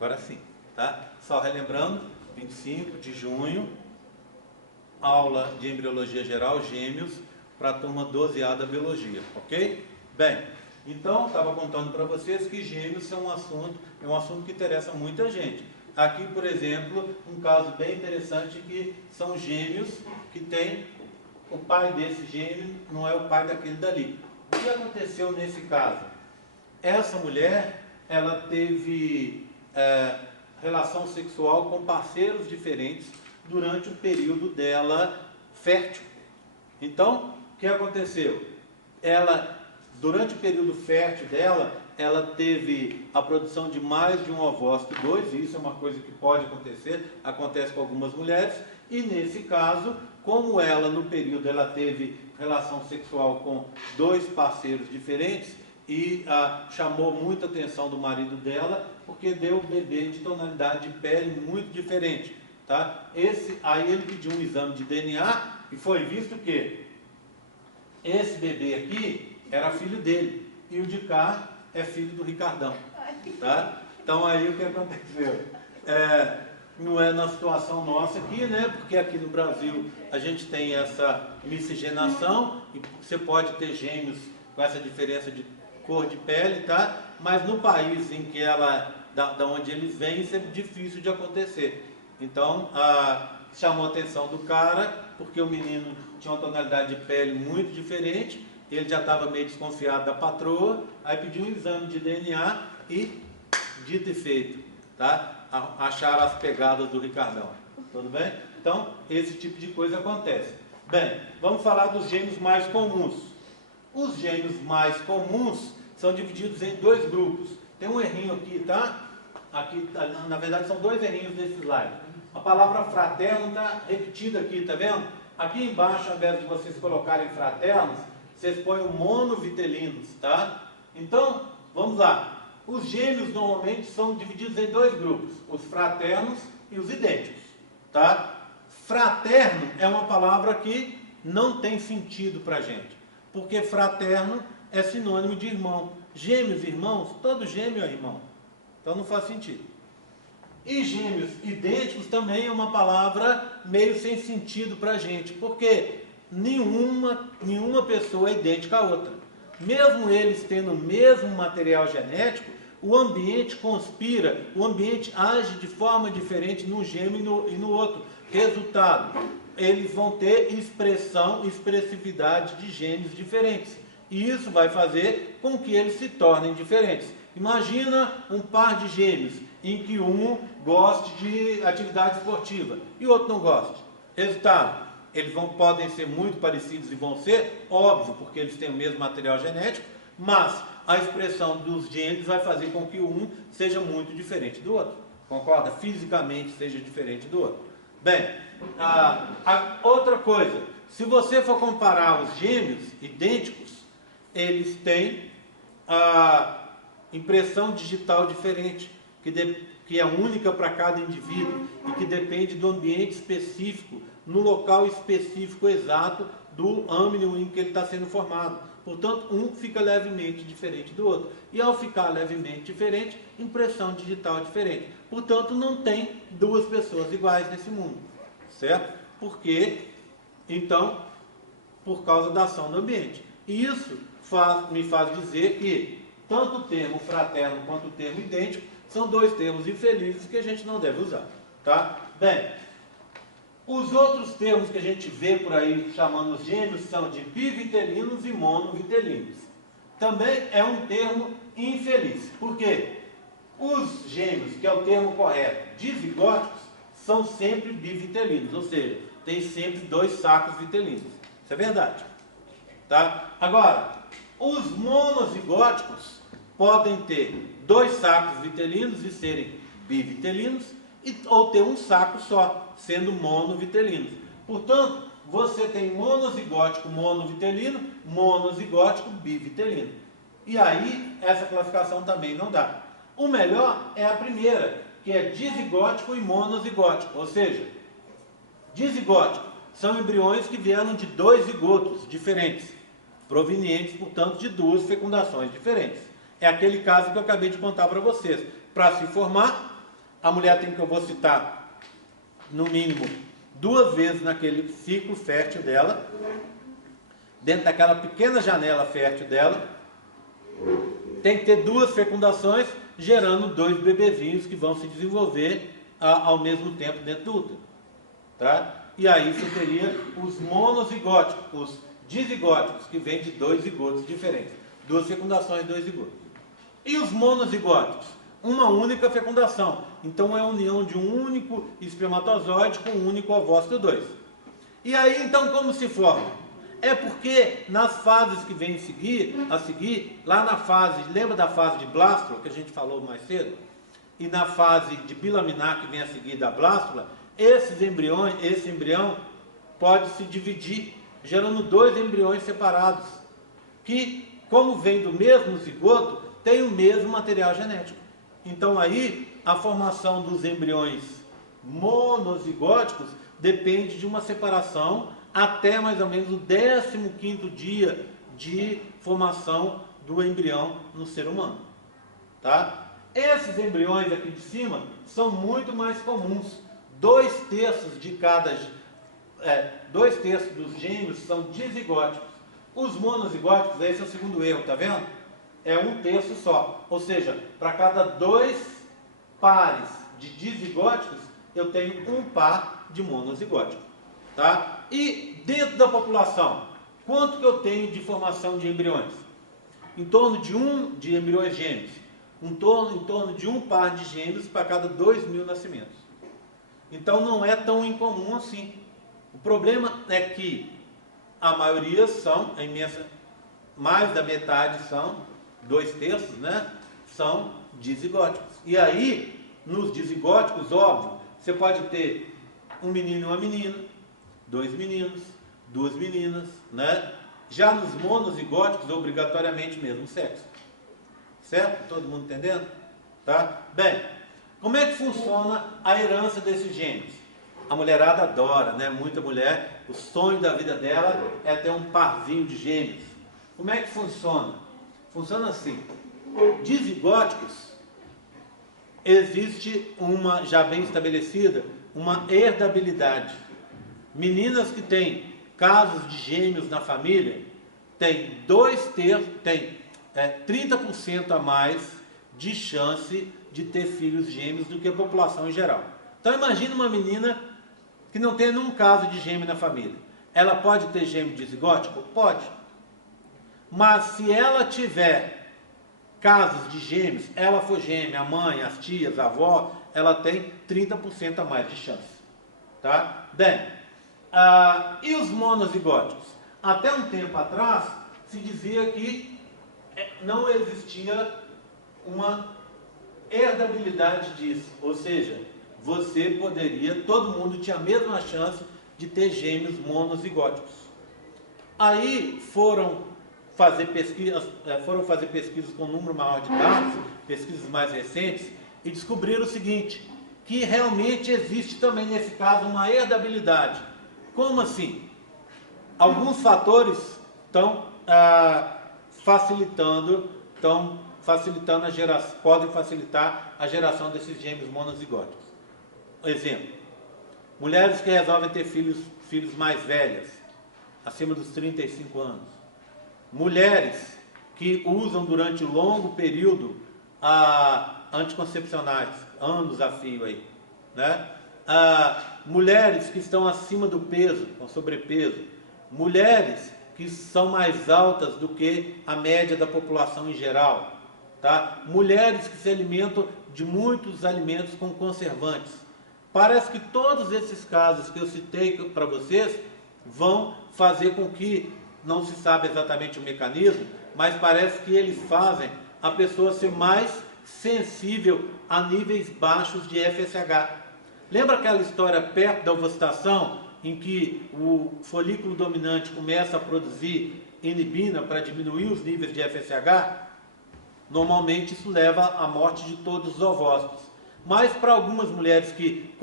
Agora sim, tá? Só relembrando, 25 de junho, aula de embriologia geral, gêmeos, para a turma 12A da biologia, ok? Bem, então, estava contando para vocês que gêmeos são é um assunto que interessa muita gente. Aqui, por exemplo, um caso bem interessante que são gêmeos que tem o pai desse gêmeo não é o pai daquele dali. O que aconteceu nesse caso? Essa mulher, ela teve relação sexual com parceiros diferentes durante o período dela fértil. Então, o que aconteceu? Ela, durante o período fértil dela, ela teve a produção de mais de um ovócito 2, e isso é uma coisa que pode acontecer, acontece com algumas mulheres, e nesse caso, como ela no período ela teve relação sexual com dois parceiros diferentes, e chamou muita atenção do marido dela, porque deu um bebê de tonalidade de pele muito diferente. Tá? Aí ele pediu um exame de DNA, e foi visto que esse bebê aqui era filho dele, e o de cá é filho do Ricardão. Tá? Então aí o que aconteceu? Não é na situação nossa aqui, né? Porque aqui no Brasil a gente tem essa miscigenação, e você pode ter gêmeos com essa diferença de cor de pele, tá? Mas no país em que da onde eles vêm, isso é difícil de acontecer. Então, chamou a atenção do cara, porque o menino tinha uma tonalidade de pele muito diferente, ele já estava meio desconfiado da patroa, aí pediu um exame de DNA e, dito e feito, tá? Acharam as pegadas do Ricardão. Tudo bem? Então, esse tipo de coisa acontece. Bem, vamos falar dos gêmeos mais comuns. Os gêmeos mais comuns são divididos em dois grupos. Tem um errinho aqui, tá? Aqui, na verdade, são dois errinhos nesse slide. A palavra fraterno está repetida aqui, tá vendo? Aqui embaixo, ao invés de vocês colocarem fraternos, vocês põem o monovitelinos, tá? Então, vamos lá. Os gêmeos normalmente são divididos em dois grupos, os fraternos e os idênticos, tá? Fraterno é uma palavra que não tem sentido para a gente, porque fraterno é sinônimo de irmão. Gêmeos, irmãos, todo gêmeo é irmão, então não faz sentido. E gêmeos idênticos também é uma palavra meio sem sentido para a gente, porque nenhuma pessoa é idêntica à outra. Mesmo eles tendo o mesmo material genético, o ambiente conspira, o ambiente age de forma diferente num gêmeo e no outro. Resultado, eles vão ter expressividade de genes diferentes. E isso vai fazer com que eles se tornem diferentes. Imagina um par de gêmeos em que um goste de atividade esportiva e o outro não goste. Resultado, eles podem ser muito parecidos e vão ser, óbvio, porque eles têm o mesmo material genético, mas a expressão dos genes vai fazer com que um seja muito diferente do outro. Concorda? Fisicamente seja diferente do outro. Bem, outra coisa, se você for comparar os gêmeos idênticos, eles têm a impressão digital diferente, que é única para cada indivíduo e que depende do ambiente específico, no local específico exato do âmnio em que ele está sendo formado. Portanto, um fica levemente diferente do outro. E ao ficar levemente diferente, impressão digital diferente. Portanto, não tem duas pessoas iguais nesse mundo. Certo? Porque, então, por causa da ação do ambiente. E isso me faz dizer que tanto o termo fraterno quanto o termo idêntico são dois termos infelizes que a gente não deve usar. Tá? Bem, os outros termos que a gente vê por aí chamando os gêmeos são de bivitelinos e monovitelinos. Também é um termo infeliz. Por quê? Os gêmeos, que é o termo correto, dizigóticos, são sempre bivitelinos, ou seja, tem sempre dois sacos vitelinos. Isso é verdade. Tá? Agora, os monozigóticos podem ter dois sacos vitelinos e serem bivitelinos, ou ter um saco só, sendo monovitelinos. Portanto, você tem monozigótico monovitelino, monozigótico bivitelino. E aí, essa classificação também não dá. O melhor é a primeira, que é dizigótico e monozigótico, ou seja, dizigótico são embriões que vieram de dois zigotos diferentes, provenientes, portanto, de duas fecundações diferentes. É aquele caso que eu acabei de contar para vocês. Para se formar, A mulher tem que ovocitar, no mínimo, 2 vezes naquele ciclo fértil dela, dentro daquela pequena janela fértil dela, tem que ter 2 fecundações, gerando 2 bebezinhos que vão se desenvolver ao mesmo tempo dentro do útero. Tá? E aí você teria os monozigóticos, os dizigóticos, que vêm de 2 zigotos diferentes. 2 fecundações, 2 zigotos. E os monozigóticos? Uma única fecundação. Então é a união de um único espermatozoide com um único ovócito 2. E aí então como se forma? É porque nas fases que vêm a seguir, lá na fase, lembra da fase de blástula, que a gente falou mais cedo? E na fase de bilaminar, que vem a seguir da blástula, esse embrião pode se dividir, gerando 2 embriões separados, que, como vem do mesmo zigoto, tem o mesmo material genético. Então aí, a formação dos embriões monozigóticos depende de uma separação até mais ou menos o 15º dia de formação do embrião no ser humano. Tá? Esses embriões aqui de cima são muito mais comuns. 2/3 de cada... 2/3 dos gêmeos são dizigóticos. Os monozigóticos, esse é o segundo erro, tá vendo? É 1/3 só. Ou seja, para cada 2 pares de dizigóticos, eu tenho um par de monozigóticos. Tá? E dentro da população, quanto que eu tenho de formação de embriões? Em torno de embriões gêmeos. Em torno de um par de gêmeos para cada 2.000 nascimentos. Então não é tão incomum assim. O problema é que a maioria são, a imensa, mais da metade são, 2/3, né? São dizigóticos. E aí, nos dizigóticos, óbvio, você pode ter um menino e uma menina, 2 meninos, 2 meninas, né? Já nos monozigóticos, obrigatoriamente mesmo sexo. Certo? Todo mundo entendendo? Tá? Bem, como é que funciona a herança desses genes? A mulherada adora, né? Muita mulher, o sonho da vida dela é ter um parzinho de gêmeos. Como é que funciona? Funciona assim. Dizigóticos, existe uma, já bem estabelecida, uma herdabilidade. Meninas que têm casos de gêmeos na família, têm 30% a mais de chance de ter filhos gêmeos do que a população em geral. Então imagine uma menina que não tem nenhum caso de gêmeo na família. Ela pode ter gêmeo dizigótico? Pode. Mas se ela tiver casos de gêmeos, ela for gêmea, a mãe, as tias, a avó, ela tem 30% a mais de chance. Tá? Bem, e os monozigóticos? Até um tempo atrás, se dizia que não existia uma herdabilidade disso, ou seja, você poderia, todo mundo tinha a mesma chance de ter gêmeos monozigóticos. Aí foram fazer pesquisas com um número maior de dados, pesquisas mais recentes, e descobriram o seguinte, que realmente existe também nesse caso uma herdabilidade. Como assim? Alguns fatores estão podem facilitar a geração desses gêmeos monozigóticos. Exemplo, mulheres que resolvem ter filhos mais velhas, acima dos 35 anos. Mulheres que usam durante longo período anticoncepcionais, anos a fio aí, né? Mulheres que estão acima do peso, com sobrepeso. Mulheres que são mais altas do que a média da população em geral. Tá? Mulheres que se alimentam de muitos alimentos com conservantes. Parece que todos esses casos que eu citei para vocês vão fazer com que, não se sabe exatamente o mecanismo, mas parece que eles fazem a pessoa ser mais sensível a níveis baixos de FSH. Lembra aquela história perto da ovulação, em que o folículo dominante começa a produzir inibina para diminuir os níveis de FSH? Normalmente isso leva à morte de todos os ovócitos. Mas para algumas mulheres que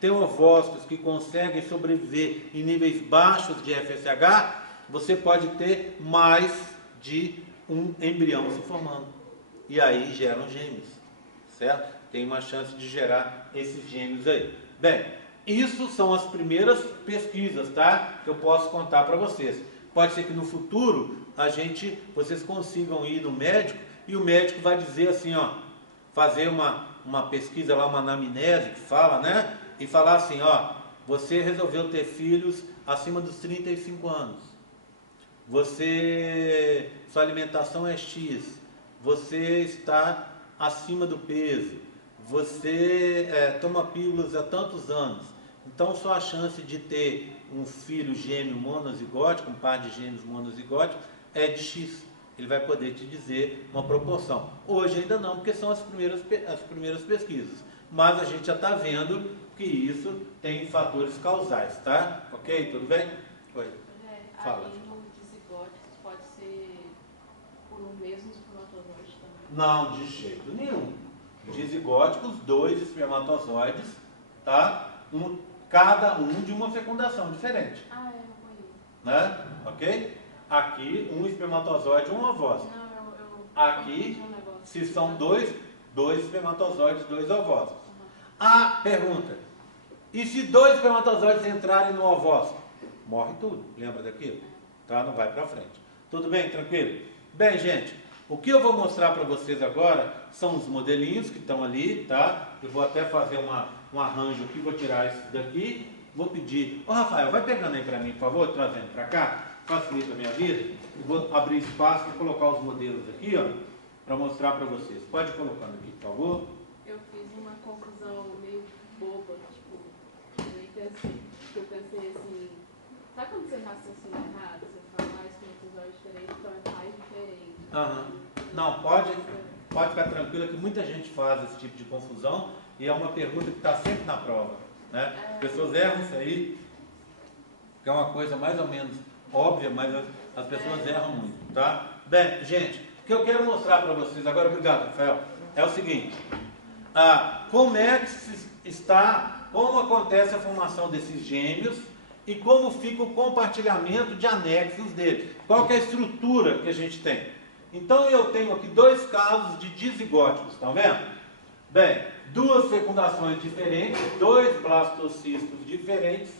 têm ovócitos, que conseguem sobreviver em níveis baixos de FSH, você pode ter mais de um embrião se formando. E aí geram gêmeos. certo? Tem uma chance de gerar esses gêmeos aí. Bem, isso são as primeiras pesquisas, tá? Que eu posso contar para vocês. Pode ser que no futuro vocês consigam ir no médico e o médico vai dizer assim, ó, fazer uma pesquisa lá, uma anamnese que fala, né? E falar assim, ó, você resolveu ter filhos acima dos 35 anos. Sua alimentação é X. Você está acima do peso. Você toma pílulas há tantos anos. Então, sua chance de ter um filho gêmeo monozigótico, um par de gêmeos monozigóticos, é de X. Ele vai poder te dizer uma proporção. Hoje ainda não, porque são as primeiras pesquisas. Mas a gente já está vendo que isso tem fatores causais, tá? Ok? Tudo bem? Oi. Fala. Aí no dizigóticos pode ser por um mesmo espermatozoide também? Não, de jeito nenhum. Dizigóticos, 2 espermatozoides, tá? Cada um de uma fecundação diferente. Ah, é, não conheço. Né? Ok? Aqui, um espermatozoide e uma ovócito. Não, Aqui, um negócio. se são dois espermatozoides, 2 ovócitos. Uhum. A pergunta: e se 2 espermatozoides entrarem no ovócito? Morre tudo. Lembra daquilo? Tá? Não vai para frente. Tudo bem? Tranquilo? Bem, gente, o que eu vou mostrar para vocês agora são os modelinhos que estão ali, tá? Eu vou até fazer um arranjo aqui, vou tirar esse daqui, vou pedir, Rafael, vai pegando aí para mim, por favor, trazendo para cá, facilita a minha vida. Eu vou abrir espaço para colocar os modelos aqui, ó, para mostrar para vocês. Pode ir colocando aqui, por favor. Eu fiz uma confusão meio boba, tipo, eu pensei assim, sabe quando você raciocina errado? Você fala, esse episódio é diferente, então é mais diferente. Não, pode ficar tranquila que muita gente faz esse tipo de confusão e é uma pergunta que está sempre na prova, né? As pessoas erram isso aí, que é uma coisa mais ou menos óbvia, mas as pessoas erram muito, tá? Bem, gente, o que eu quero mostrar para vocês agora, obrigado, Rafael, é o seguinte, como acontece a formação desses gêmeos e como fica o compartilhamento de anexos deles, qual que é a estrutura que a gente tem. Então eu tenho aqui 2 casos de dizigóticos, estão vendo? Bem, 2 fecundações diferentes, 2 blastocistos diferentes,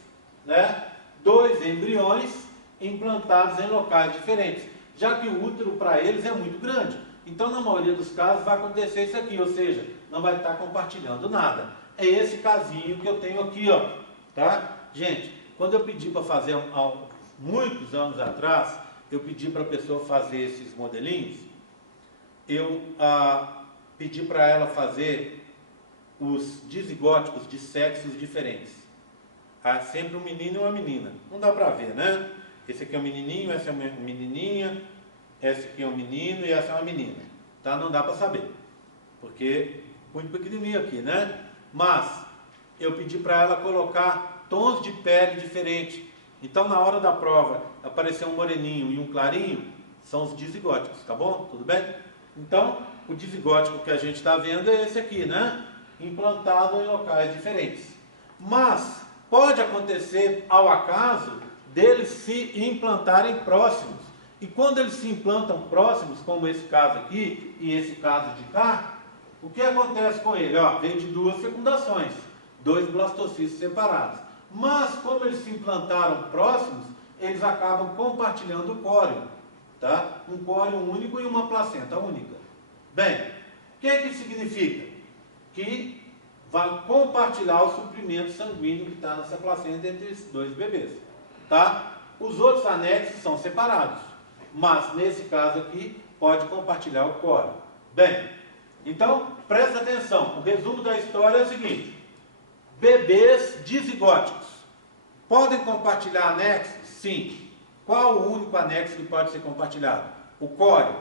né? 2 embriões implantados em locais diferentes, já que o útero para eles é muito grande. Então, na maioria dos casos, vai acontecer isso aqui, ou seja, não vai estar compartilhando nada. É esse casinho que eu tenho aqui, ó, tá? Gente, quando eu pedi para fazer há muitos anos atrás, eu pedi para a pessoa fazer esses modelinhos, eu pedi para ela fazer os dizigóticos de sexos diferentes. Sempre um menino e uma menina. Não dá para ver, né? Esse aqui é um menininho, essa é uma menininha, esse aqui é um menino e essa é uma menina. Tá? Não dá para saber, porque muito pequenininho aqui, né? Mas eu pedi para ela colocar tons de pele diferentes. Então, na hora da prova, apareceu um moreninho e um clarinho, são os dizigóticos, tá bom? Tudo bem? Então, o dizigótico que a gente está vendo é esse aqui, né? Implantado em locais diferentes. Mas, pode acontecer, ao acaso, deles se implantarem próximos. E quando eles se implantam próximos, como esse caso aqui e esse caso de cá, o que acontece com ele? Ó, vem de 2 fecundações, 2 blastocistos separados. Mas, como eles se implantaram próximos, eles acabam compartilhando o córeo, tá? Um córeo único e uma placenta única. Bem, o que é que significa? Que vai compartilhar o suprimento sanguíneo que está nessa placenta entre esses 2 bebês, tá? Os outros anexos são separados, mas nesse caso aqui, pode compartilhar o córeo. Bem, então, presta atenção, o resumo da história é o seguinte: bebês dizigóticos podem compartilhar anexos? Sim. Qual o único anexo que pode ser compartilhado? O córeo.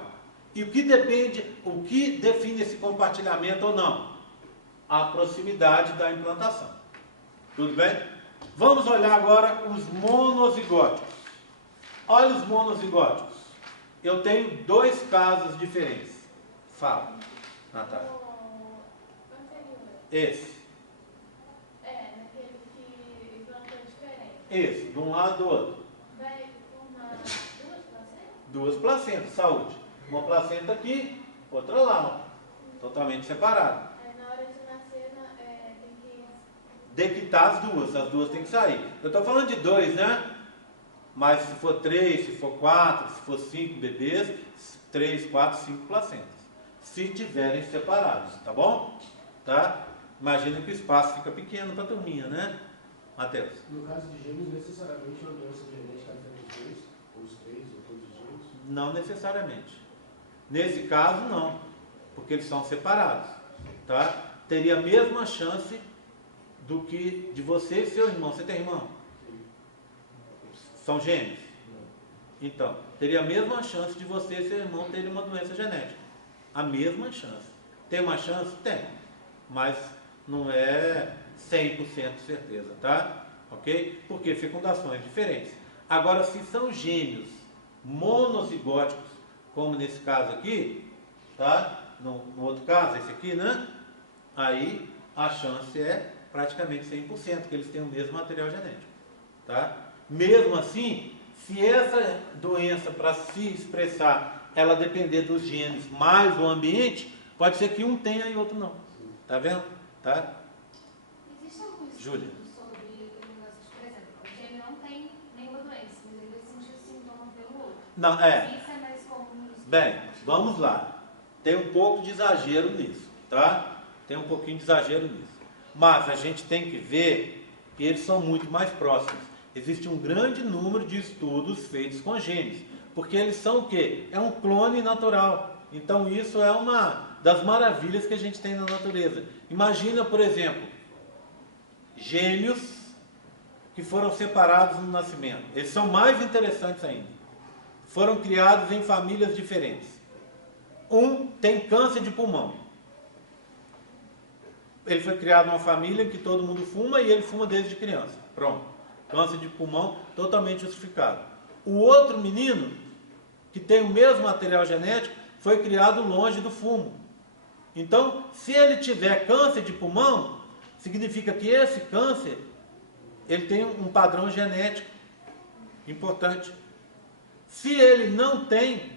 E o que define esse compartilhamento ou não? A proximidade da implantação. Tudo bem? Vamos olhar agora os monozigóticos. Olha os monozigóticos. Eu tenho 2 casos diferentes. Fala, Natália. Esse. Naquele que implantou diferente. Esse, de um lado do outro. Vai formar 2 placentas? 2 placentas, saúde. Uma placenta aqui, outra lá, ó, totalmente separada. dequitar as duas têm que sair. Eu estou falando de 2, né? Mas se for 3, se for 4, se for 5 bebês, 3, 4, 5 placentas. Se tiverem separados, tá bom? Tá? Imagina que o espaço fica pequeno para a turminha, né? Matheus? No caso de gêmeos, necessariamente é uma doença genética dos dois, ou os 3, ou todos os gêmeos? Não necessariamente. Nesse caso, não. Porque eles são separados. Tá? Teria a mesma chance do que de você e seu irmão. Você tem irmão? Sim. São gêmeos? Não. Então, teria a mesma chance de você e seu irmão terem uma doença genética. A mesma chance. Tem uma chance? Tem. Mas não é 100% certeza, tá? Ok? Porque fecundações diferentes. Agora, se são gêmeos monozigóticos, como nesse caso aqui, tá? No outro caso, esse aqui, né? Aí a chance é praticamente 100%, que eles têm o mesmo material genético, tá? Mesmo assim, se essa doença, para se expressar, ela depender dos genes mais do ambiente, pode ser que um tenha e outro não. Tá vendo? Tá? Existe algum estudo Júlia. sobre o negócio de, por exemplo, o gêmeo não tem nenhuma doença, mas ele vai sentir sintoma pelo outro. Não, Isso é mais comum nos Bem, vamos lá. Tem um pouco de exagero nisso, tá? Tem um pouquinho de exagero nisso. Mas a gente tem que ver que eles são muito mais próximos. Existe um grande número de estudos feitos com gêmeos, porque eles são o quê? É um clone natural. Então isso é uma das maravilhas que a gente tem na natureza. Imagina, por exemplo, gêmeos que foram separados no nascimento. Eles são mais interessantes ainda. Foram criados em famílias diferentes. Um tem câncer de pulmão. Ele foi criado numa família em que todo mundo fuma e ele fuma desde criança. Pronto. Câncer de pulmão totalmente justificado. O outro menino, que tem o mesmo material genético, foi criado longe do fumo. Então, se ele tiver câncer de pulmão, significa que esse câncer, ele tem um padrão genético importante. Se ele não tem,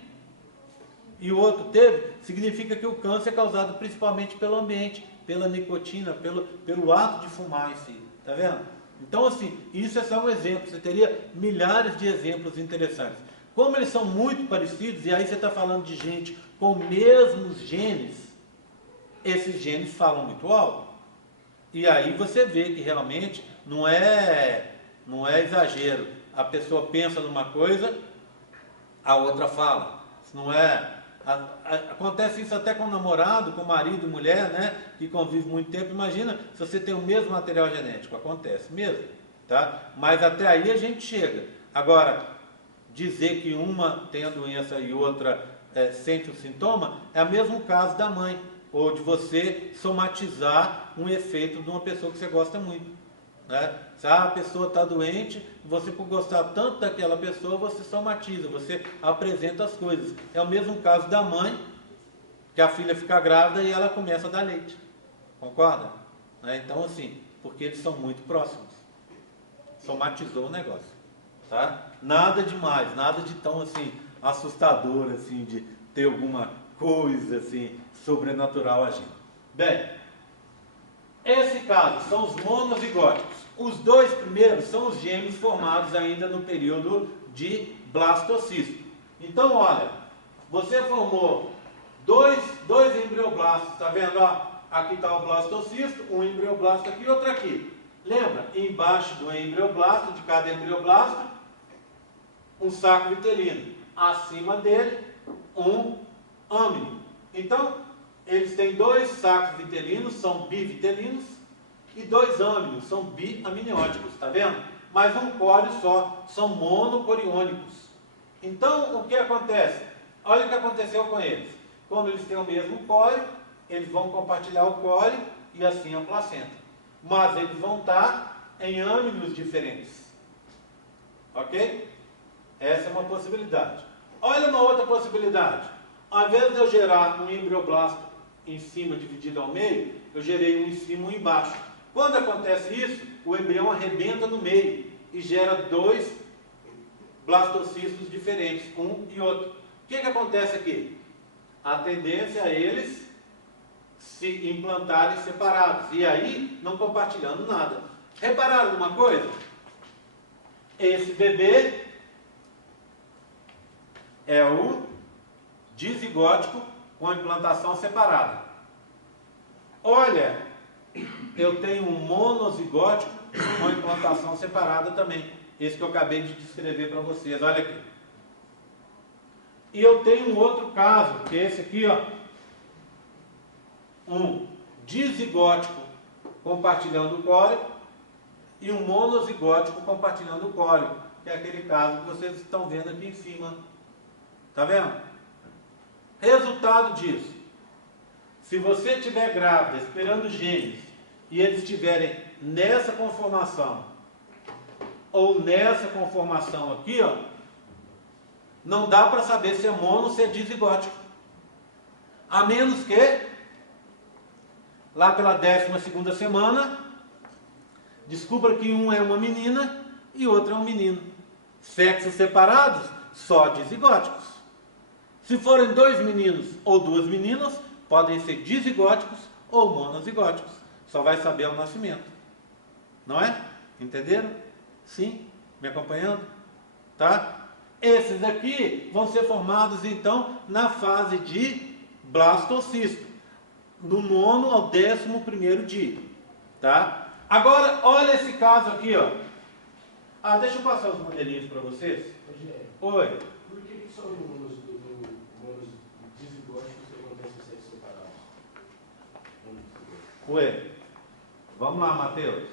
e o outro teve, significa que o câncer é causado principalmente pelo ambiente, pela nicotina, pelo ato de fumar em si. Tá vendo? Então, assim, isso é só um exemplo. Você teria milhares de exemplos interessantes. Como eles são muito parecidos, e aí você está falando de gente com mesmos genes, esses genes falam muito alto. E aí você vê que realmente não é exagero. A pessoa pensa numa coisa, a outra fala. Não é... Acontece isso até com namorado, com marido e mulher, né? Que convive muito tempo. Imagina se você tem o mesmo material genético. Acontece mesmo, tá? Mas até aí a gente chega. Agora, dizer que uma tem a doença e outra sente o sintoma, é o mesmo caso da mãe. Ou de você somatizar um efeito de uma pessoa que você gosta muito. Né? Se a pessoa está doente, você por gostar tanto daquela pessoa, você somatiza, você apresenta as coisas. É o mesmo caso da mãe, que a filha fica grávida e ela começa a dar leite. Concorda? Né? Então assim, porque eles são muito próximos. Somatizou o negócio. Tá? Nada demais, nada de tão assim, assustador, assim, de ter alguma coisa assim, sobrenatural agindo. Bem, esse caso são os monozigóticos. Os dois primeiros são os gêmeos formados ainda no período de blastocisto. Então, olha, você formou dois embrioblastos, está vendo? Ó, aqui está o blastocisto, um embrioblasto aqui e outro aqui. Lembra? Embaixo do embrioblasto, de cada embrioblasto, um saco vitelino. Acima dele, um âmino. Então, eles têm dois sacos vitelinos, são bivitelinos, e dois âminos, são biamnióticos, está vendo? Mas um córeo só, são monocoriônicos. Então, o que acontece? Olha o que aconteceu com eles. Como eles têm o mesmo córeo, eles vão compartilhar o córeo e assim a placenta. Mas eles vão estar em âminos diferentes. Ok? Essa é uma possibilidade. Olha uma outra possibilidade. Ao invés de eu gerar um embrioblasto em cima dividido ao meio, eu gerei um em cima e um embaixo. Quando acontece isso, o embrião arrebenta no meio e gera dois blastocistos diferentes, um e outro. O que acontece aqui? A tendência é eles se implantarem separados. E aí, não compartilhando nada. Repararam alguma coisa? Esse bebê é o dizigótico com a implantação separada. Olha, eu tenho um monozigótico com a implantação separada também. Esse que eu acabei de descrever para vocês. Olha aqui. E eu tenho um outro caso, que é esse aqui, ó. Um dizigótico compartilhando o córeo e um monozigótico compartilhando o córeo, que é aquele caso que vocês estão vendo aqui em cima. Tá vendo? Resultado disso. Se você estiver grávida, esperando gêmeos, e eles estiverem nessa conformação, ou nessa conformação aqui, ó, não dá para saber se é mono ou se é dizigótico. A menos que, lá pela 12ª semana, descubra que um é uma menina e outro é um menino. Sexos separados, só dizigóticos. Se forem 2 meninos ou 2 meninas, podem ser dizigóticos ou monozigóticos. Só vai saber ao nascimento. Não é? Entenderam? Sim? Me acompanhando? Tá? Esses aqui vão ser formados, então, na fase de blastocisto. Do 9º ao 11º dia. Tá? Agora, olha esse caso aqui, ó. Deixa eu passar os modelinhos para vocês. Oi. Por que só no monos dizigóticos que acontece sexo separado? Ué, vamos lá, Mateus.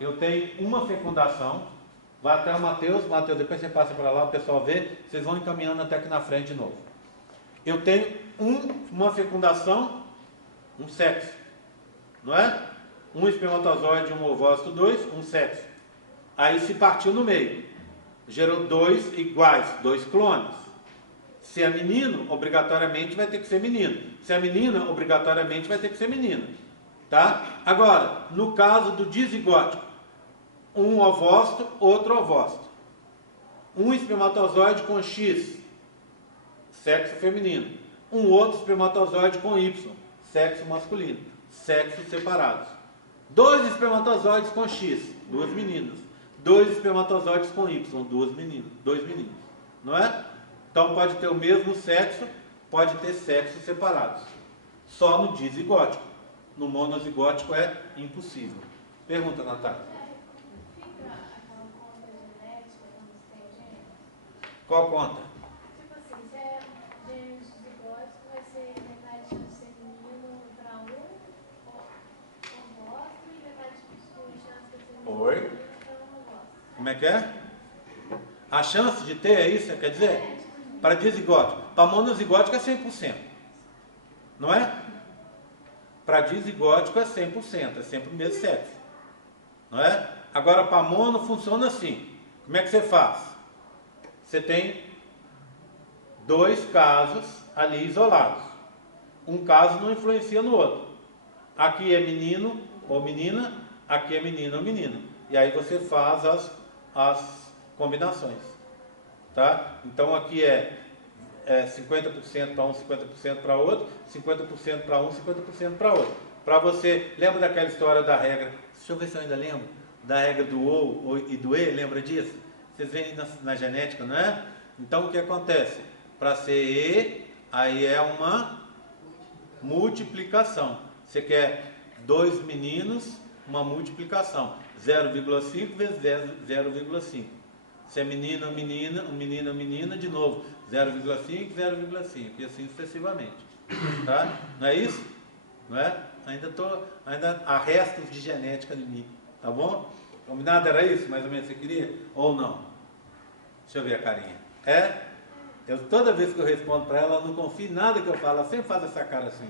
Eu tenho uma fecundação. Vai até o Mateus. Mateus, depois você passa para lá, o pessoal vê. Vocês vão encaminhando até aqui na frente de novo. Eu tenho uma fecundação, um sexo. Não é? Um espermatozoide, um ovócito, 2, um sexo. Aí se partiu no meio. Gerou 2 iguais, 2 clones. Se é menino, obrigatoriamente vai ter que ser menino. Se é menina, obrigatoriamente vai ter que ser menina. Tá? Agora, no caso do dizigótico, um ovócito, outro ovócito. Um espermatozoide com X, sexo feminino. Um outro espermatozoide com Y, sexo masculino. Sexos separados. 2 espermatozoides com X, 2 meninas. 2 espermatozoides com Y, 2 meninos. Não é? Então pode ter o mesmo sexo, pode ter sexos separados. Só no dizigótico. No monozigótico é impossível. Pergunta, Natália. Fica aquela conta genética quando você tem gêmeos? Qual conta? Tipo assim, se é gêmeos dizigóticos, vai ser metade chance de ser menino para um ovócito e metade de chance de ser menino Oi? para um ovócito. Como é que é? A chance de ter é isso, quer dizer? Para dizigótico. Para monozigótico é 100%. Não é? Para dizigótico é 100%, é sempre o mesmo sexo. Não é? Agora, para mono funciona assim. Como é que você faz? Você tem 2 casos ali isolados. Um caso não influencia no outro. Aqui é menino ou menina, aqui é menino ou menina. E aí você faz as combinações. Tá? Então aqui é 50% para um, 50% para outro, 50% para um, 50% para outro. Para você, lembra daquela história da regra? Deixa eu ver se eu ainda lembro. Da regra do O e do E, lembra disso? Vocês veem na genética, não é? Então o que acontece? Para ser E, aí é uma multiplicação. Você quer 2 meninos, uma multiplicação. 0,5 vezes 0,5. Se é menino, menina, um menino, menina, de novo. 0,5, 0,5 e assim sucessivamente. Tá? Não é isso? Não é? Ainda há restos de genética em mim. Tá bom? Combinado era isso? Mais ou menos você queria? Ou não? Deixa eu ver a carinha. É? Toda vez que eu respondo para ela, ela não confia em nada que eu falo. Ela sempre faz essa cara assim.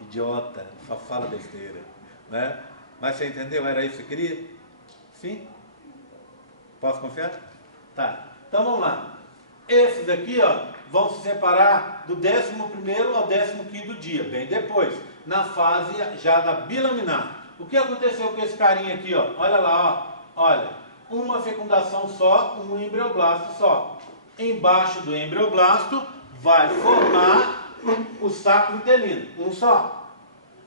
Idiota, só fala besteira. Né? Mas você entendeu? Era isso que você queria? Sim? Posso confiar? Tá. Então vamos lá. Esses aqui, ó, vão se separar do 11º ao 15º dia, bem depois, na fase já da bilaminar. O que aconteceu com esse carinha aqui, ó? Olha lá, ó. Olha, uma fecundação só, um embrioblasto só. Embaixo do embrioblasto vai formar o saco uterino, um só.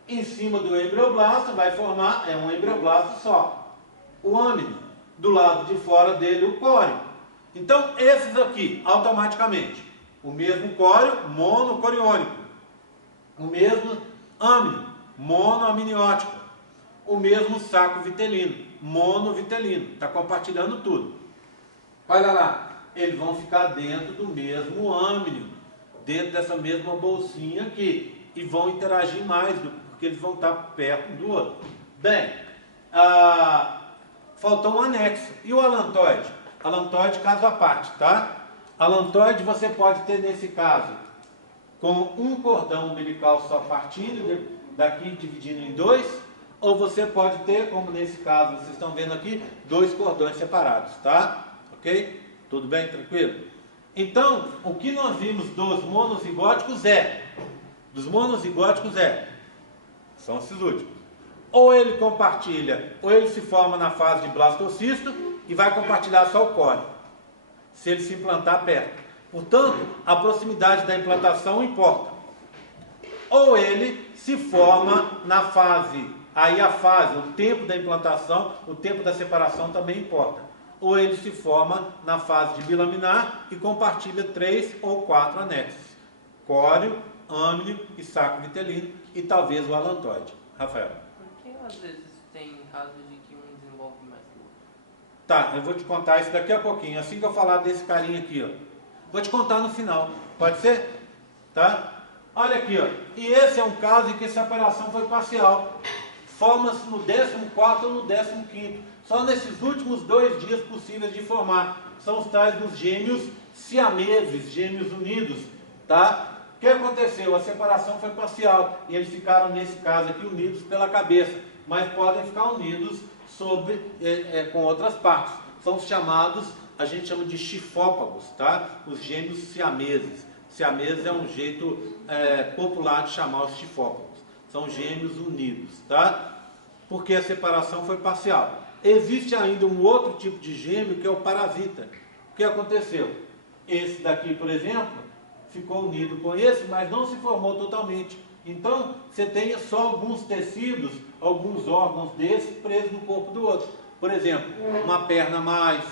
Em cima do embrioblasto vai formar um embrioblasto só. O âmino. Do lado de fora dele o córeo. Então, esses aqui, automaticamente, o mesmo córeo, monocoriônico. O mesmo âmino, monoamniótico. O mesmo saco vitelino, monovitelino. Está compartilhando tudo. Olha lá, eles vão ficar dentro do mesmo âmino, dentro dessa mesma bolsinha aqui. E vão interagir mais, porque eles vão estar perto um do outro. Bem, faltou um anexo. E o alantoide? Alantoide, caso à parte, tá? Alantoide você pode ter, nesse caso, com um cordão umbilical só partindo, daqui dividindo em dois, ou você pode ter, como nesse caso, vocês estão vendo aqui, dois cordões separados, tá? Ok? Tudo bem? Tranquilo? Então, o que nós vimos dos monozigóticos são esses últimos. Ou ele compartilha, ou ele se forma na fase de blastocisto e vai compartilhar só o córeo, se ele se implantar perto. Portanto, a proximidade da implantação importa. Ou ele se forma na fase, aí a fase, o tempo da implantação, o tempo da separação também importa. Ou ele se forma na fase de bilaminar e compartilha 3 ou 4 anexos. Córeo, âmino e saco vitelino e talvez o alantoide. Rafael. Por que às vezes tem casos de que um desenvolve mais que o outro? Tá, eu vou te contar isso daqui a pouquinho, assim que eu falar desse carinha aqui, ó. Vou te contar no final, pode ser? Tá? Olha aqui, ó. E esse é um caso em que a separação foi parcial. Forma-se no 14º ou no 15º. Só nesses últimos 2 dias possíveis de formar. São os tais dos gêmeos siameses, gêmeos unidos, tá? O que aconteceu? A separação foi parcial e eles ficaram, nesse caso aqui, unidos pela cabeça, mas podem ficar unidos com outras partes. São os chamados, a gente chama de chifópagos, tá? Os gêmeos siameses. Siameses é um jeito popular de chamar os chifópagos. São gêmeos unidos, tá? Porque a separação foi parcial. Existe ainda um outro tipo de gêmeo que é o parasita. O que aconteceu? Esse daqui, por exemplo, ficou unido com esse, mas não se formou totalmente. Então, você tem só alguns tecidos, alguns órgãos desses presos no corpo do outro. Por exemplo, uma perna a mais,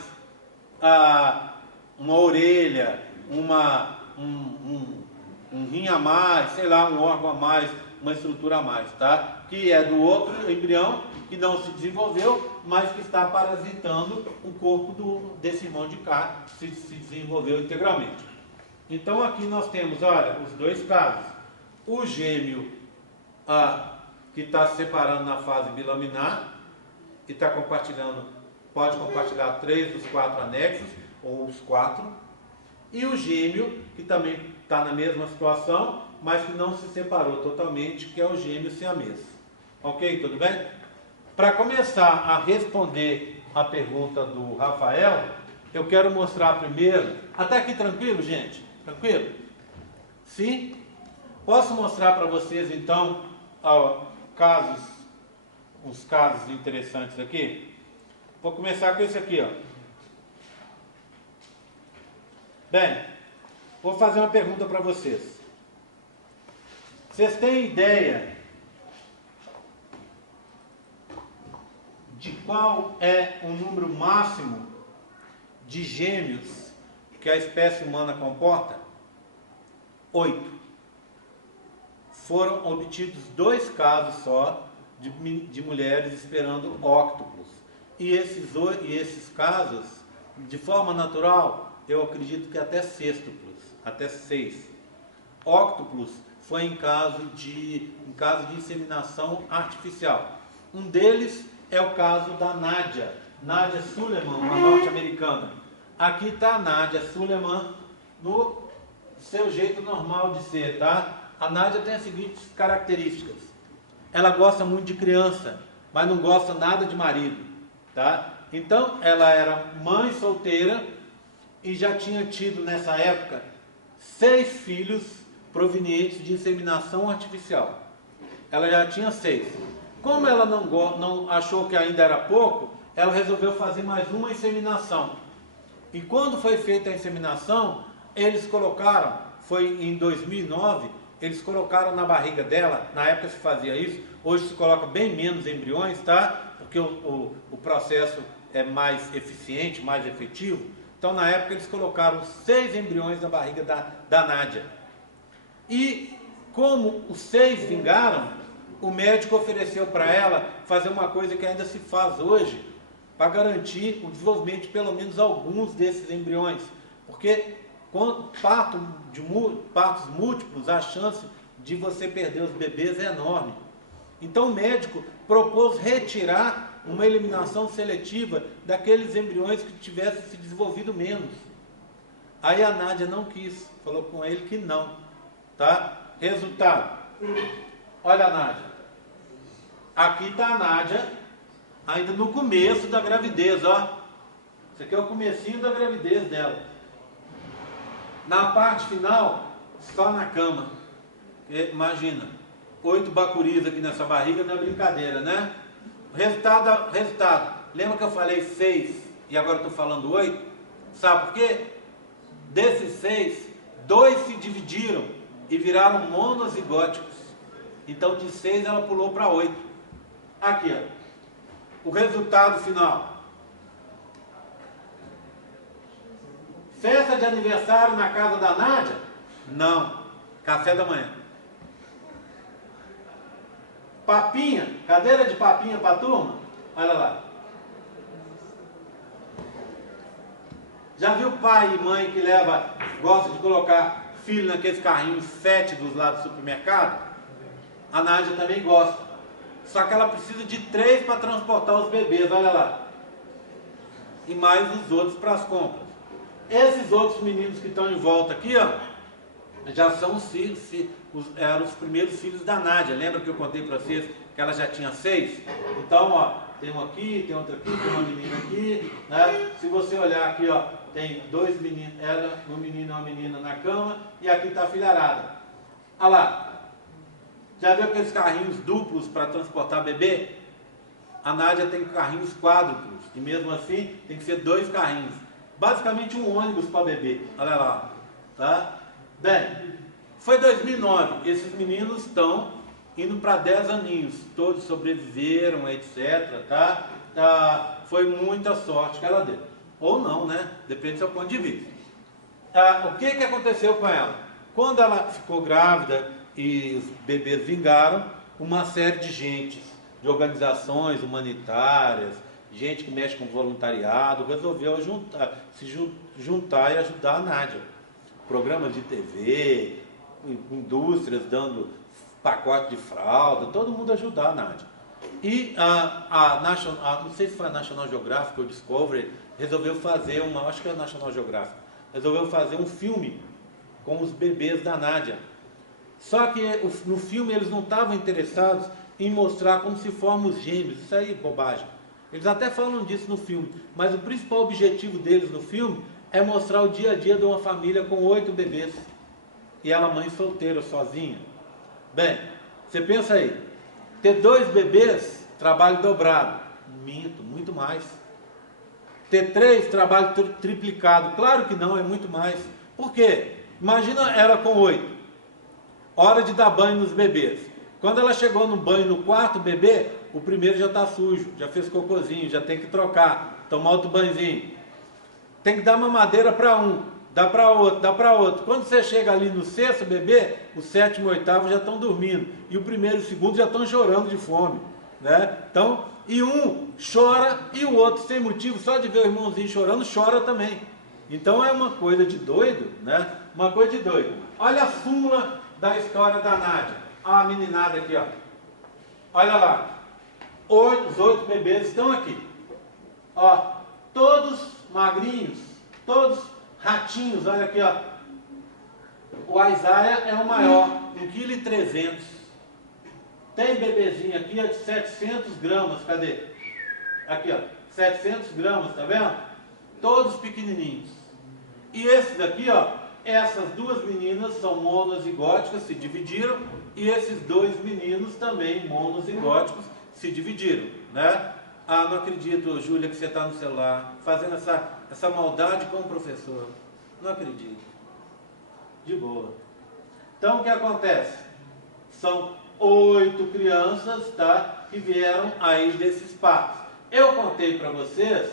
uma orelha, um rim a mais, sei lá, um órgão a mais, uma estrutura a mais, tá? Que é do outro embrião, que não se desenvolveu, mas que está parasitando o corpo desse irmão de carne, se desenvolveu integralmente. Então aqui nós temos, olha, os 2 casos. O gêmeo que está se separando na fase bilaminar e está compartilhando, pode compartilhar 3 dos 4 anexos, ou os 4. E o gêmeo, que também está na mesma situação, mas que não se separou totalmente, que é o gêmeo siamês. Ok? Tudo bem? Para começar a responder a pergunta do Rafael, eu quero mostrar primeiro... Até aqui tranquilo, gente? Tranquilo? Sim? Posso mostrar para vocês, então, uns casos interessantes aqui? Vou começar com esse aqui, ó. Bem, vou fazer uma pergunta para vocês. Vocês têm ideia de qual é o número máximo de gêmeos que a espécie humana comporta? 8. Foram obtidos 2 casos só de mulheres esperando óctuplos. E esses casos, de forma natural, eu acredito que até sextuplos, até 6. Óctuplos foi em caso de inseminação artificial. Um deles é o caso da Nadia Suleiman, uma norte-americana. Aqui está a Nadia Suleiman no seu jeito normal de ser, tá? A Nadia tem as seguintes características. Ela gosta muito de criança, mas não gosta nada de marido, tá? Então, ela era mãe solteira e já tinha tido, nessa época, 6 filhos provenientes de inseminação artificial. Ela já tinha 6. Como ela não achou que ainda era pouco, ela resolveu fazer mais uma inseminação. E quando foi feita a inseminação, eles colocaram, foi em 2009, eles colocaram na barriga dela, na época se fazia isso, hoje se coloca bem menos embriões, tá? Porque o processo é mais eficiente, mais efetivo. Então na época eles colocaram 6 embriões na barriga da Nádia. E como os 6 vingaram, o médico ofereceu para ela fazer uma coisa que ainda se faz hoje, para garantir o desenvolvimento de pelo menos alguns desses embriões. Porque quando partos múltiplos, a chance de você perder os bebês é enorme. Então o médico propôs retirar uma eliminação seletiva daqueles embriões que tivessem se desenvolvido menos. Aí a Nádia não quis, falou com ele que não. Tá? Resultado. Olha a Nádia. Aqui está a Nádia, ainda no começo da gravidez, ó. Isso aqui é o comecinho da gravidez dela. Na parte final, só na cama. Imagina, 8 bacuris aqui nessa barriga, não é brincadeira, né? Resultado. Lembra que eu falei 6 e agora estou falando 8? Sabe por quê? Desses 6, 2 se dividiram e viraram monozigóticos. Então de 6 ela pulou para 8. Aqui, ó. O resultado final. Festa de aniversário na casa da Nádia? Não. Café da manhã. Papinha, cadeira de papinha para a turma? Olha lá. Já viu pai e mãe que gosta de colocar filho naqueles carrinhos fétidos lá do supermercado? A Nádia também gosta. Só que ela precisa de 3 para transportar os bebês, olha lá. E mais os outros para as compras. Esses outros meninos que estão em volta aqui, ó, já são os filhos, eram os primeiros filhos da Nádia. Lembra que eu contei para vocês que ela já tinha 6? Então, ó, tem um aqui, tem outro aqui, tem uma menina aqui, né? Se você olhar aqui, ó, tem 2 meninos, um menino e uma menina na cama, e aqui está a filharada. Olha lá. Já viu aqueles carrinhos duplos para transportar bebê? A Nádia tem carrinhos quádruplos, e mesmo assim tem que ser 2 carrinhos. Basicamente um ônibus para bebê. Olha lá. Tá? Bem, foi 2009. Esses meninos estão indo para 10 aninhos. Todos sobreviveram, etc. Tá? Foi muita sorte que ela deu. Ou não, né? Depende do seu ponto de vista. O que aconteceu com ela? Quando ela ficou grávida e os bebês vingaram, uma série de gente, de organizações humanitárias, gente que mexe com voluntariado, resolveu se juntar e ajudar a Nádia. Programas de TV, indústrias dando pacote de fralda, todo mundo ajudar a Nádia. E não sei se foi a National Geographic ou Discovery, resolveu fazer acho que é a National Geographic, resolveu fazer um filme com os bebês da Nádia. Só que no filme eles não estavam interessados em mostrar como se formam os gêmeos. Isso aí é bobagem. Eles até falam disso no filme, mas o principal objetivo deles no filme é mostrar o dia a dia de uma família com 8 bebês. E ela mãe solteira, sozinha. Bem, você pensa aí, ter 2 bebês, trabalho dobrado. Minto, muito mais. Ter 3, trabalho triplicado. Claro que não, é muito mais. Por quê? Imagina ela com 8. Hora de dar banho nos bebês. Quando ela chegou no banho no 4º bebê, o primeiro já está sujo, já fez cocôzinho, já tem que trocar, tomar outro banhozinho. Tem que dar mamadeira para um, dá para outro, dá para outro. Quando você chega ali no 6º bebê, o 7º e o 8º já estão dormindo. E o 1º e o 2º já estão chorando de fome. Né? Então, e um chora e o outro, sem motivo, só de ver o irmãozinho chorando, chora também. Então é uma coisa de doido, né? Uma coisa de doido. Olha a súmula da história da Nádia. Olha a meninada aqui, ó. Olha lá. Os 8 bebês estão aqui. Ó, todos magrinhos, todos ratinhos. Olha aqui, ó. O Isaiah é o maior, 1,3 kg. Tem bebezinho aqui, ó, de 700 gramas. Cadê? Aqui, ó. 700 gramas, tá vendo? Todos pequenininhos. E esse daqui, ó. Essas 2 meninas são monozigóticas, se dividiram, e esses 2 meninos também monozigóticos se dividiram, né? Ah, não acredito, Júlia, que você está no celular, fazendo essa maldade com o professor. Não acredito. De boa. Então, o que acontece? São 8 crianças, tá, que vieram aí desses partos. Eu contei para vocês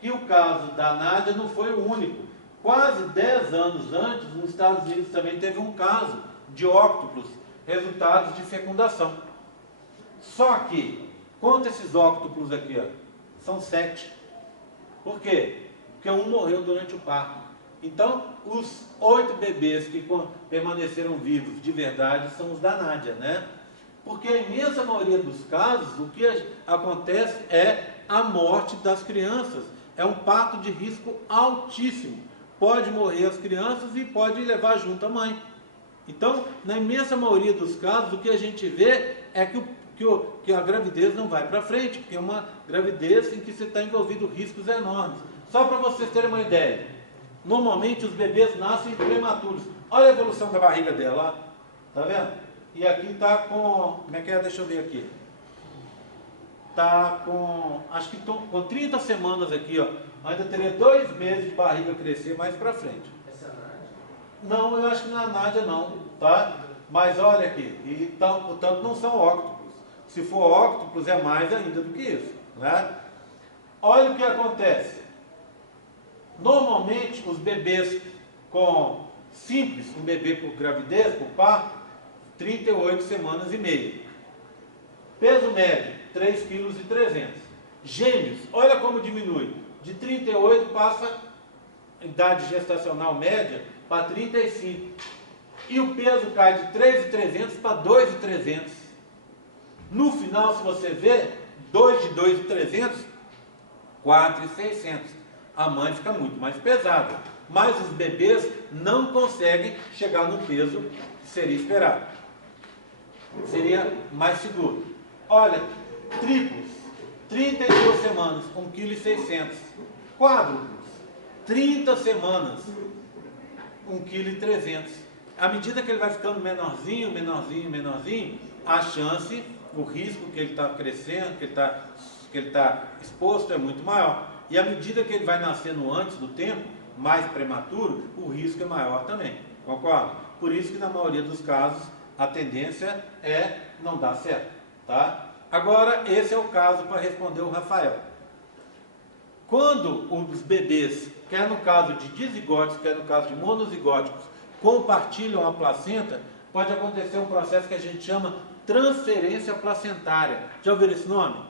que o caso da Nádia não foi o único. Quase 10 anos antes, nos Estados Unidos também teve um caso de óctuplos, resultados de fecundação. Só que, conta esses óctuplos aqui, ó, são 7. Por quê? Porque um morreu durante o parto. Então, os 8 bebês que permaneceram vivos de verdade são os da Nádia, né? Porque a imensa maioria dos casos, o que acontece é a morte das crianças. É um parto de risco altíssimo. Pode morrer as crianças e pode levar junto a mãe. Então, na imensa maioria dos casos, o que a gente vê é que a gravidez não vai para frente, porque é uma gravidez em que você está envolvido riscos enormes. Só para vocês terem uma ideia, normalmente os bebês nascem prematuros. Olha a evolução da barriga dela, ó. Tá vendo? E aqui está com, como é que é? Deixa eu ver aqui. Está com, acho que com 30 semanas aqui, ó. Ainda teria 2 meses de barriga crescer mais para frente. Essa é a Nádia? Não, eu acho que não é a Nádia não, tá? Mas olha aqui, então, portanto não são óctuplos. Se for óctuplos é mais ainda do que isso, né? Olha o que acontece. Normalmente os bebês com simples, um bebê por gravidez, por parto, 38 semanas e meia. Peso médio, 3,3 kg. Gêmeos, olha como diminui. De 38 passa a idade gestacional média para 35. E o peso cai de 3,300 para 2,300. No final, se você ver, 2 de 2,300, 4,600. A mãe fica muito mais pesada. Mas os bebês não conseguem chegar no peso que seria esperado. Seria mais seguro. Olha, triplos, 32 semanas, 1,6 kg. Quádruplos, 30 semanas, 1,3 kg. À medida que ele vai ficando menorzinho, menorzinho, menorzinho, a chance, o risco que ele está crescendo, que ele está exposto é muito maior. E à medida que ele vai nascendo antes do tempo, mais prematuro, o risco é maior também. Concorda? Por isso que na maioria dos casos a tendência é não dar certo, tá? Agora, esse é o caso para responder o Rafael. Quando os bebês, quer no caso de dizigóticos, quer no caso de monozigóticos, compartilham a placenta, pode acontecer um processo que a gente chama transferência placentária. Já ouviram esse nome?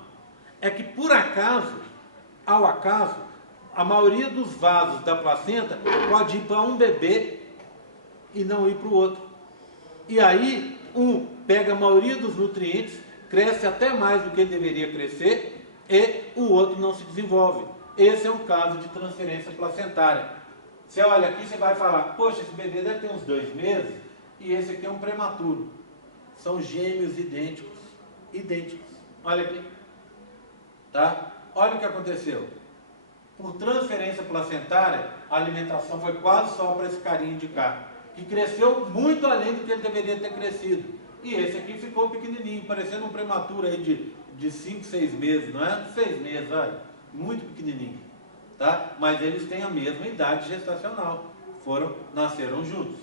É que por acaso, ao acaso, a maioria dos vasos da placenta pode ir para um bebê e não ir para o outro. E aí, um pega a maioria dos nutrientes, cresce até mais do que ele deveria crescer, e o outro não se desenvolve. Esse é um caso de transferência placentária. Você olha aqui, você vai falar, poxa, esse bebê deve ter uns 2 meses, e esse aqui é um prematuro. São gêmeos idênticos. Idênticos. Olha aqui. Tá? Olha o que aconteceu. Por transferência placentária, a alimentação foi quase só para esse carinha de cá, que cresceu muito além do que ele deveria ter crescido. E esse aqui ficou pequenininho, parecendo um prematuro aí de 5, 6 meses, não é? 6 meses, olha, muito pequenininho, tá? Mas eles têm a mesma idade gestacional, nasceram juntos.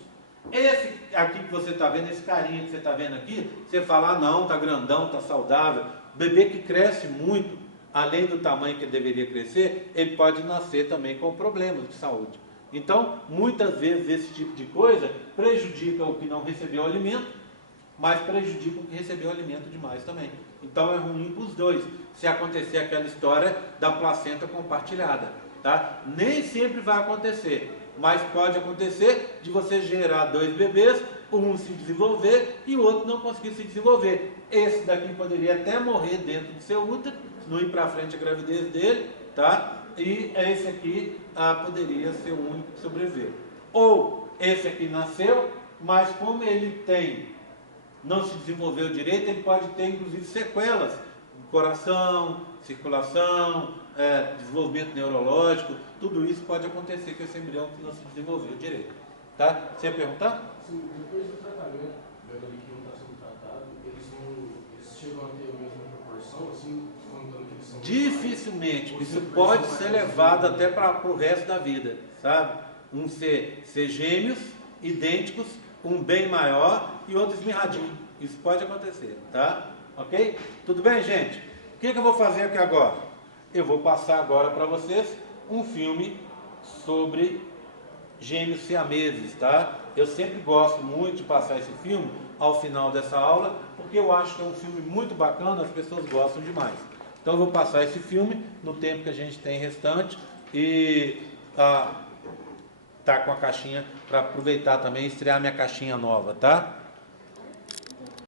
Esse aqui que você está vendo, esse carinha que você está vendo aqui, você fala, ah, não, tá grandão, tá saudável. Bebê que cresce muito, além do tamanho que ele deveria crescer, ele pode nascer também com problemas de saúde. Então, muitas vezes esse tipo de coisa prejudica o que não recebeu o alimento, mas prejudica o que recebeu o alimento demais também. Então é ruim para os dois, se acontecer aquela história da placenta compartilhada, tá? Nem sempre vai acontecer, mas pode acontecer de você gerar 2 bebês, um se desenvolver e o outro não conseguir se desenvolver. Esse daqui poderia até morrer dentro do seu útero, não ir para frente a gravidez dele, tá? E esse aqui poderia ser o único que sobreviver. Ou esse aqui nasceu, mas como ele não se desenvolveu direito, ele pode ter inclusive sequelas no coração, circulação, desenvolvimento neurológico, tudo isso pode acontecer com esse embrião que não se desenvolveu direito. Tá? Você ia perguntar? Sim, depois do tratamento, vendo ali que não está sendo tratado, eles chegam a ter a mesma proporção, assim, contando que eles são... Dificilmente, isso pode ser levado até para o resto da vida, sabe? Ser gêmeos, idênticos, um bem maior e outro esmirradinho. Isso pode acontecer, tá? Ok? Tudo bem, gente? O que eu vou fazer aqui agora? Eu vou passar agora para vocês um filme sobre gêmeos siameses, tá? Eu sempre gosto muito de passar esse filme ao final dessa aula, porque eu acho que é um filme muito bacana, as pessoas gostam demais. Então eu vou passar esse filme no tempo que a gente tem restante e tá com a caixinha para aproveitar também e estrear minha caixinha nova, tá?